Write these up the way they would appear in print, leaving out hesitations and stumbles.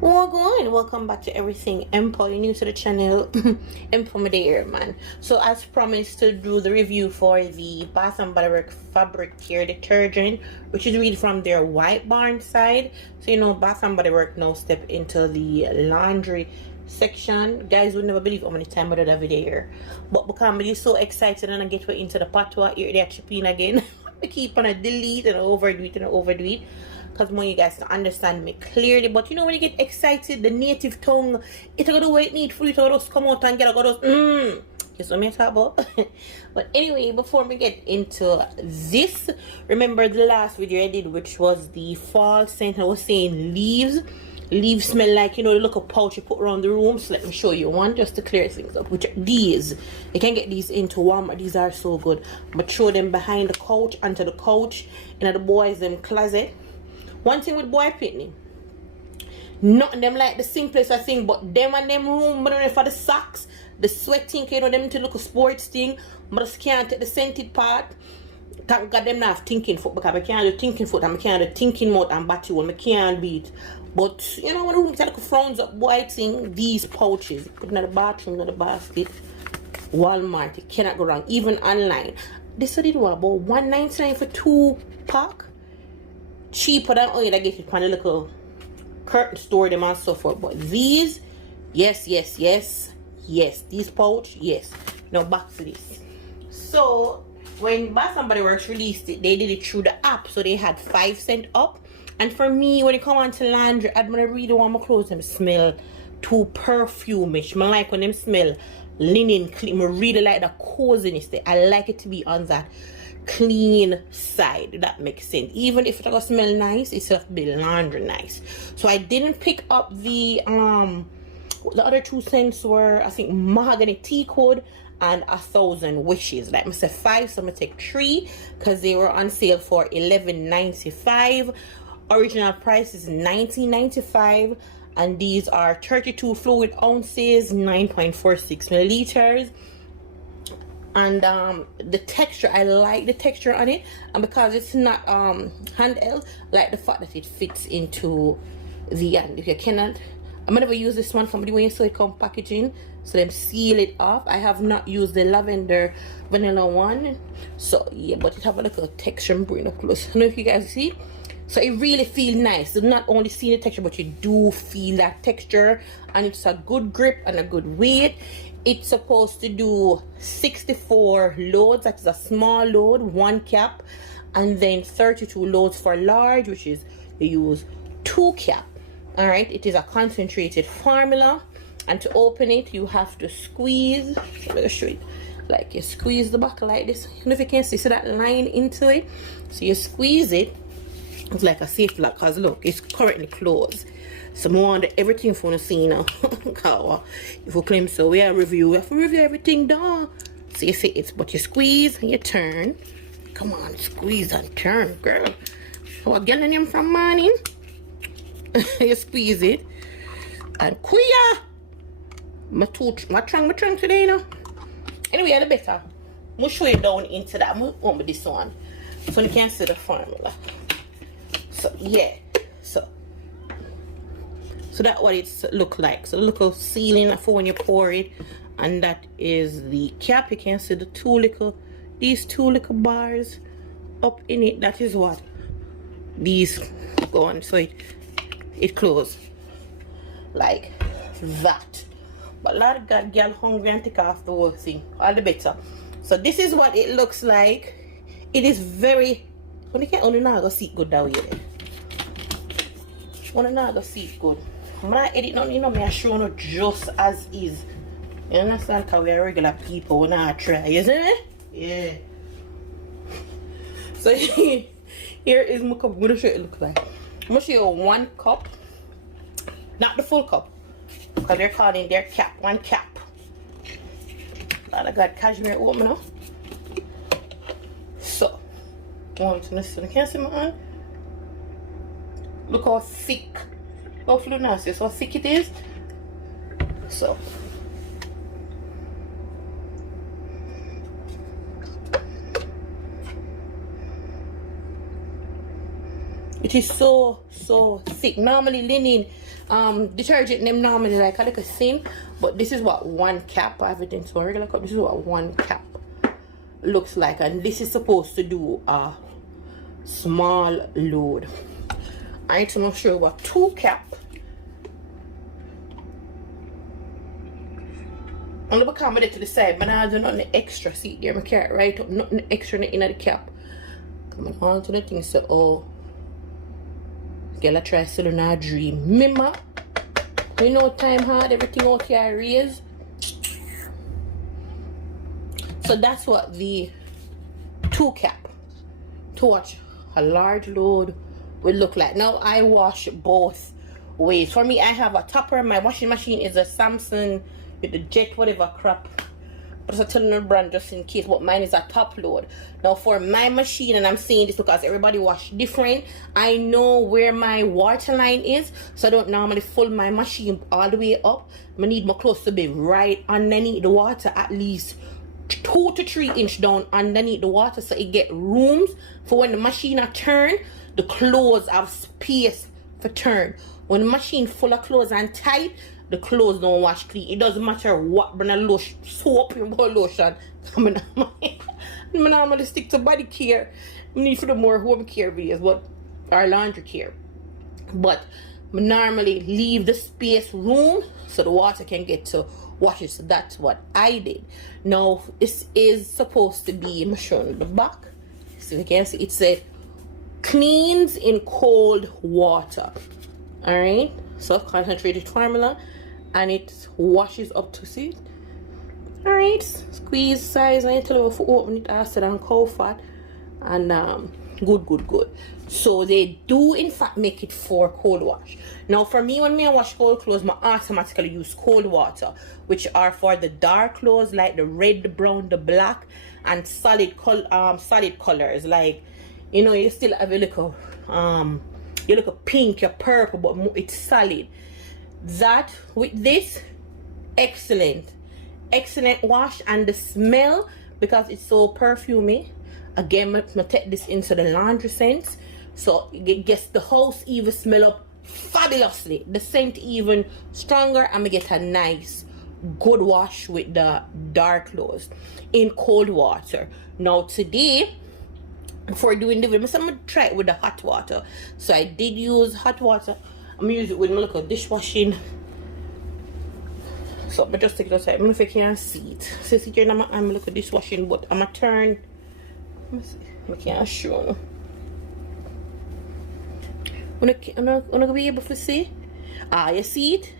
Well, going, welcome back to everything Empo. You're new to the channel. Empo my there, man. So as promised to do the review for the Bath and Body Works fabric care detergent, which is really from their white barn side. So you know, Bath and Body Works now step into the laundry section. Guys would never believe how many times I did that video here, but because I'm so excited and I get into the patwa here, they're chipping again. I keep on a delete and overdo it and overdo it, because more you guys to understand me clearly. But you know, when you get excited, the native tongue, it's gonna do what it need for you to just come out and get a good you know what I'm talking about. But anyway, before we get into this, remember the last video I did, which was the fall scent. I was saying leaves smell like, you know, the little pouch you put around the room. So let me show you one just to clear things up, which these, you can get these into Walmart. These are so good, but throw them behind the couch, under the couch, in the boys them closet. One thing with boy pitney, not them like the simplest I think, but them and them room, but for the socks, the sweating, you know, them to look a sports thing, but I just can't take the scented part. Thank God them not have thinking foot, because I can't do thinking foot and I can't do thinking mouth and batty one. I can't beat. But you know, when the room get like frowns up boy thing, these pouches, put in the bathroom, in the basket, Walmart, you cannot go wrong. Even online. This I did what, about $1.99 for 2-pack. Cheaper than oil I get it from the little curtain store them and so forth. But these, yes, these pouch, yes. Now back to this. So when Bath and Body Works released it, they did it through the app, so they had 5 cents up. And for me, when it come on to laundry, I really want my clothes them smell too perfume-ish. I like when them smell linen clean. I really like the coziness there. I like it to be on that clean side. That makes sense. Even if it doesn't smell nice, it's have to be laundry nice. So I didn't pick up the other 2 cents were, I think, Mahogany Teakwood and 1,000 Wishes. Like I said, 5, so I'm gonna take 3 because they were on sale for $11.95. Original price is $19.95, and these are 32 fluid ounces, 9.46 milliliters. And the texture, I like the texture on it, and because it's not handheld, like the fact that it fits into the hand. If you cannot, I'm gonna never use this one from the way so it come packaging, so them seal it off. I have not used the Lavender Vanilla one, so yeah, but it have a little texture. And bring it up close. I don't know if you guys see. So it really feels nice. So not only see the texture, but you do feel that texture, and it's a good grip and a good weight. It's supposed to do 64 loads. That is a small load, 1 cap, and then 32 loads for large, which is you use 2 cap. All right, it is a concentrated formula, and to open it you have to squeeze. Let me show it. Like you squeeze the back like this. You know, if you can see that line into it, so you squeeze it. It's like a safe lock, because look, it's currently closed. So more on everything for the scene now. If we claim so, we have to review everything done. So you see it's, but you squeeze and you turn. Come on, squeeze and turn, girl. So I'm getting him from morning. You squeeze it and kuya. My trunk today, you know. Anyway, the better. I'm gonna show you down into that. I'm gonna open this one so you can see the formula. So yeah, so that's what it look like. So look how sealing for when you pour it, and that is the cap. You can see the these two little bars up in it. That is what these go on. So it closes like that. But Lord God, girl hungry and take off the whole thing. All the better. So this is what it looks like. It is very. When you can't only now go see it good down here. When now go see it good. I'm not edit nothing, you know, me I show you just as is. You understand? Because we are regular people, we not try, isn't it? Yeah. So here is my cup. I'm gonna show you what it looks like. I'm gonna show you 1 cup. Not the full cup. Because they're calling their cap 1 cap. I got Cashmere open now. So I can't see my hand. Look how thick. How fluid how thick it is. So It is so thick. Normally linen detergent them normally like a little thin, but this is what one cap. I have it in so regular cup. This is what one cap looks like, and this is supposed to do a small load. Alright, so I'm not sure what 2 cap. I'm gonna come with it to the side, but I do nothing extra. See there, I can't write up nothing extra in the cap. Coming on to the thing, so oh, girl, I try still in a dream. Remember, you know time hard, everything out here raise. So that's what the 2 cap to watch a large load will look like. Now I wash both ways. For me, I have a topper. My washing machine is a Samsung with the jet whatever crap, but it's a telling brand just in case, but mine is a top load. Now for my machine, and I'm saying this because everybody wash different, I know where my water line is, so I don't normally fill my machine all the way up. I need my clothes to be right underneath the water, at least 2 to 3 inch down underneath the water, so it get rooms for when the machine are turn, the clothes have space for turn. When the machine full of clothes and tight, the clothes don't wash clean. It doesn't matter what brand of lotion, soap or lotion. I'm normally stick to body care. I need for the more home care videos, but our laundry care. But I normally leave the space room so the water can get to wash it. So that's what I did. Now this is supposed to be, I'm showing the back. So you can see it said cleans in cold water. Alright, so concentrated formula, and it washes up to see. Alright, squeeze size and until you open it acid and cow fat, and good. So they do in fact make it for cold wash. Now for me, when I wash cold clothes, I automatically use cold water, which are for the dark clothes like the red, the brown, the black, and solid colors, like, you know, you still have a little you look a pink, your purple, but it's solid. That with this, excellent wash, and the smell, because it's so perfumey. Again, I'm gonna take this into the laundry sense, so it gets the house even smell up fabulously. The scent even stronger, and we get a nice good wash with the dark clothes in cold water. Now today, before doing the video, I'm gonna try it with the hot water. So I did use hot water. I'm gonna use it with my little dishwashing. So I just take it outside. I don't know if you can see it. So see here, I'm looking dishwashing, but I'm gonna turn. Let me see. I can't show you. I'm not gonna be able to see. You see it?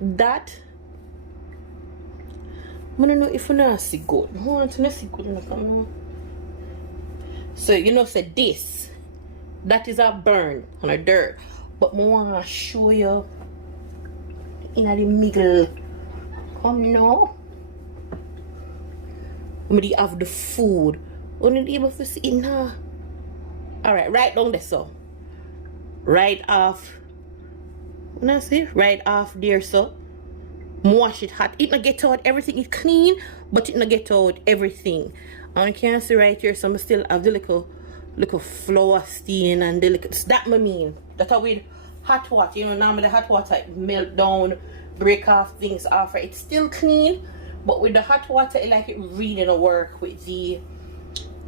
That. I don't know if you not see good. I want to see good. So you know, say this, that is a burn on a dirt, but I want to show you in the middle. Come now, we have the food. Only able to see it now. All right, right down there, so right off. When I see right off there, so wash it hot. It not get out everything. It's clean, but it not get out everything. And you can see right here, so I still have the little flour stain and the little, that I mean. That are with hot water. You know, normally hot water melt down, break off things off. It's still clean, but with the hot water, it really don't work with the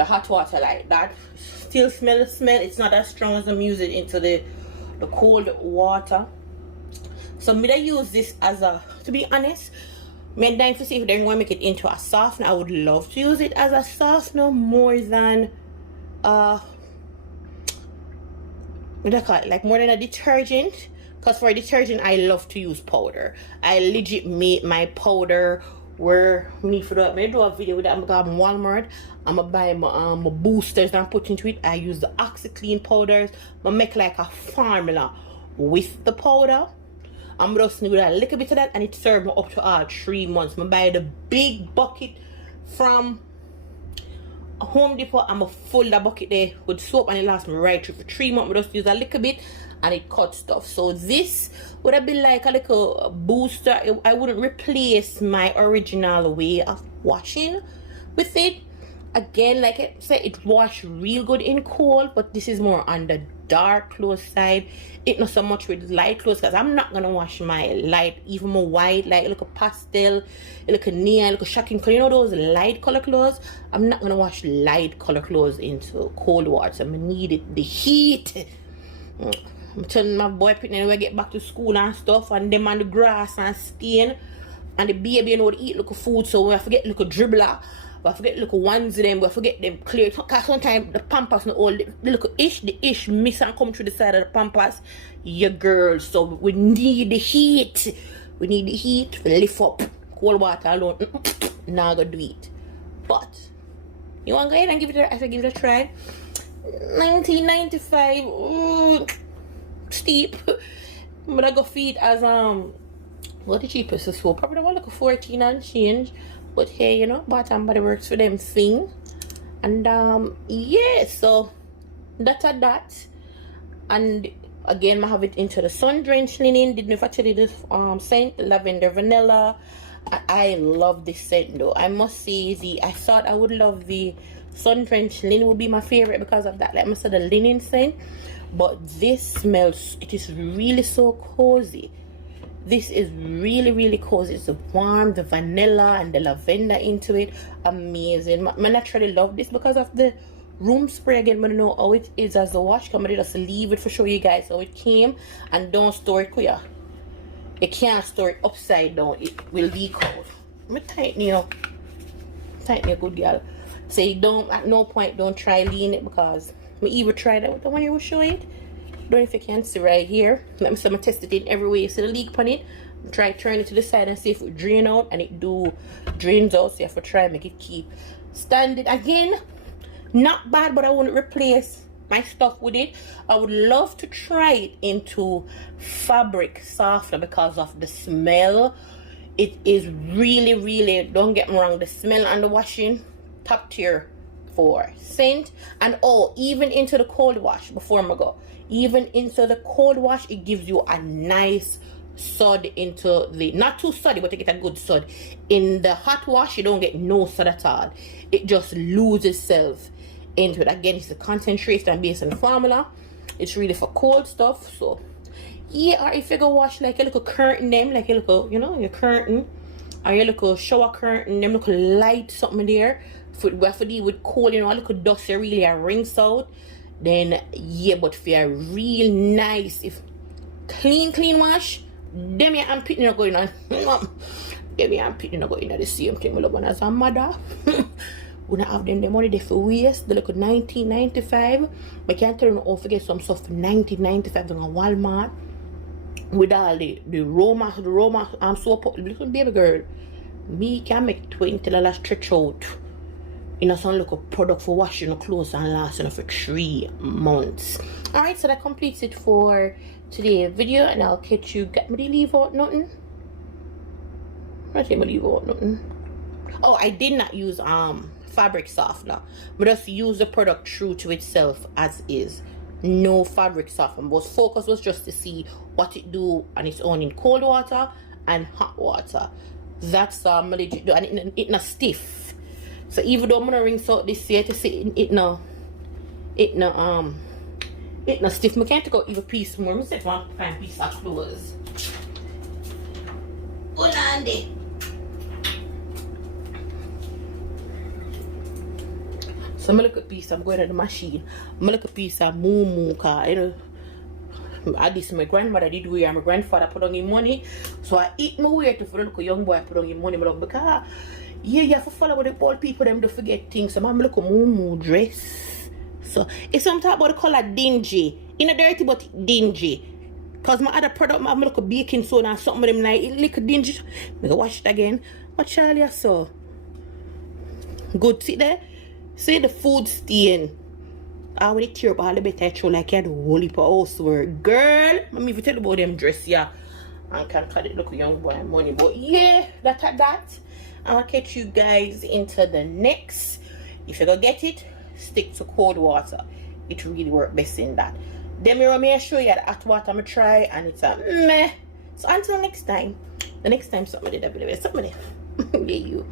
hot water like that. Still smell the smell. It's not as strong as I'm using into the cold water. So I'm gonna use this as a, to be honest, I'm dying to see if they're going to make it into a softener. I would love to use it as a softener more than what do I call it? Like more than a detergent. Because for a detergent, I love to use powder. I legit make my powder where I need for that. I do a video with that. I'm going to Walmart. I'm gonna buy my boosters and put into it. I use the OxyClean powders. I make like a formula with the powder. I'm just with a little bit of that, and it served me up to 3 months. I buy the big bucket from Home Depot. I'm a full that bucket there with soap, and it lasts me right through for 3 months. I just use a little bit and it cuts stuff. So this would have been like a little booster. I wouldn't replace my original way of washing with it. Again, like I said, it wash real good in cold, but this is more on the dark clothes side. It not so much with light clothes, because I'm not gonna wash my light, even more white, like look a pastel, look a neon, look a shocking color. You know those light color clothes? I'm not gonna wash light color clothes into cold water. So I'm gonna need it, the heat. I'm telling my boy picking when we get back to school and stuff, and them on the grass and stain, and the baby, you know, eat look of food, so I forget look a dribbler. But I forget look ones of them, but I forget them clear. Because sometimes the pampers not all the little ish miss and come through the side of the pampers. Your girl. So we need the heat. We need the heat to lift up. Cold water alone. Now go do it. But you want to go ahead and give it a try. 1995. Steep. But I go feed as what the cheapest is for? Probably the one like a 14 and change. But hey, you know, Bath and Body Works for them thing. And yeah, so that's that. And again, I have it into the Sundrenched Linen. Didn't know if I tell you this scent, Lavender Vanilla. I love this scent though. I must say I thought I would love the Sundrenched Linen would be my favorite because of that. Like I said, the linen scent. But this smells, it is really so cozy. This is really cozy. It's warm, the vanilla and the lavender into it. Amazing. I naturally love this because of the room spray. Again, but I know how it is as a wash. Come on, just leave it for show you guys how it came. And don't store it clear. You can't store it upside down. It will leak out. I'm gonna tighten you up. Tighten you, good girl. So you don't, at no point, don't try lean it, because I even tried that with the one you was showing. Don't know if you can see right here. Let me see, I'm test it in every way. You see the leak on it? Try turn it to the side and see if it drain out, and it do drains out. So you have to try and make it keep standing. Again, not bad, but I wouldn't replace my stuff with it. I would love to try it into fabric softener because of the smell. It is really, don't get me wrong, the smell and the washing, top tier for scent. And oh, even into the cold wash, before I go, even into the cold wash, it gives you a nice sud into the, not too suddy, but you get a good sud. In the hot wash, you don't get no sud at all. It just loses itself into it. Again, it's a concentration based on the formula. It's really for cold stuff. So yeah, or if you go wash like a little curtain, them like a little, you know, your curtain, or your little shower curtain, them little light something there, for deal with cold, you know, a little dust you really rinse out. Then yeah, but for a real nice, if clean wash, them your armpit not going on. Them your armpit not going on the same thing with one as a mother. We not have them the money there for waste. They look at $19.95. But can't tell you, don't forget some stuff for $19.95 on Walmart. With all the Roma soap up, little baby girl. Me can make $20 stretch out. You know, some little product for washing your clothes and lasting for 3 months. Alright, so that completes it for today's video, and I'll catch you. Got me to leave out nothing? I think I leave out nothing. Oh, I did not use fabric softener, but just use the product true to itself as is. No fabric softener. But focus was just to see what it do on its own in cold water and hot water. That's legit, and it not stiff. So even though I'm gonna rinse out this here to see it no stiff. I can't take out even piece more. I'm set one fine piece of clothes. Hold on there. So I'm gonna look at piece. I'm going to the machine. I'm gonna look at piece of moo car. You know, I this my grandmother did wear. My grandfather put on him money, so I eat my way to for the little young boy put on him money. But because yeah, you have to follow with the old people, them to forget things. So I'm look at moo dress. So it's some talk about the color dingy. In a dirty but dingy. Cause my other product, I'm look at baking soda and something of them like it look dingy. I'm gonna wash it again. What Charlie I saw? Good, see there? See the food stain. I want to tear up all the better show like you had the whole heap of housework. Girl, let me tell you about them dress, yeah. I can't cut it, look young boy money. But yeah, that. I'll catch you guys into the next. If you're gonna get it, stick to cold water. It really works best in that. Then me show you the hot water I'm gonna try, and it's a meh. So until next time. The next time somebody did somebody. Yeah, you.